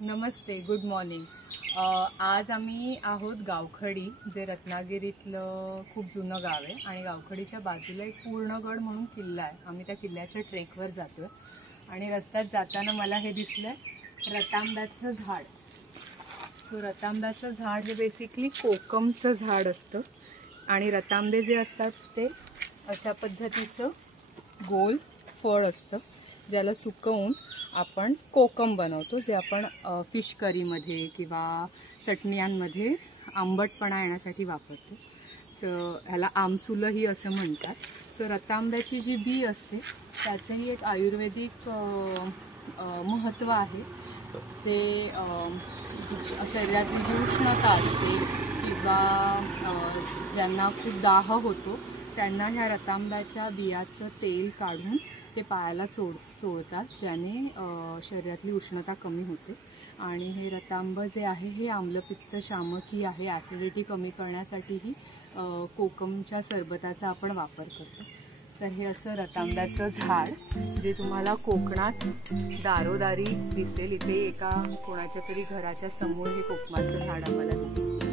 नमस्ते, good morning. आज आम्ही आहोत गावखडी, जे रत्नागिरीतलं खूप जुनं गाव आहे आणि गावखडीच्या बाजूला एक पूर्णगड म्हणून किल्ला आहे। आम्ही त्या किल्ल्याच्या ट्रेकवर जातोय आणि रस्त्यात जाताना मला हे दिसलं रतांब्याचं झाड। सो रतांब्याचं झाड हे बेसिकली कोकमचं झाड असतं आणि रतांबे जे असतात ते अशा पद्धतीचं गोल फळ असतं, ज्याला सुकवून आपण कोकम बनवतो, जे आपण फिश करीमध्ये किंवा चटण्यांमध्ये आंबटपणा येण्यासाठी वापरतो। सो ह्याला आमसुलही असं म्हणतात। सो रतांब्याची जी बी असते त्याचंही एक आयुर्वेदिक महत्त्व आहे। ते शरीरातली जी उष्णता असते किंवा ज्यांना खूप दाह होतो त्यांना ह्या रतांब्याच्या बियाचं तेल काढून ते पायाला चोळतात, ज्याने शरीरातली उष्णता कमी होते। आणि हे रतांब जे आहे हे आम्लपित्त शामकही आहे, ॲसिडिटी कमी करण्यासाठीही कोकमच्या सरबताचा आपण वापर करतो। तर हे असं रतांब्याचं झाड जे तुम्हाला कोकणात दारोदारी दिसेल। इथे एका कोणाच्या तरी घराच्या समोर हे कोकमाचं झाड आम्हाला दिसेल।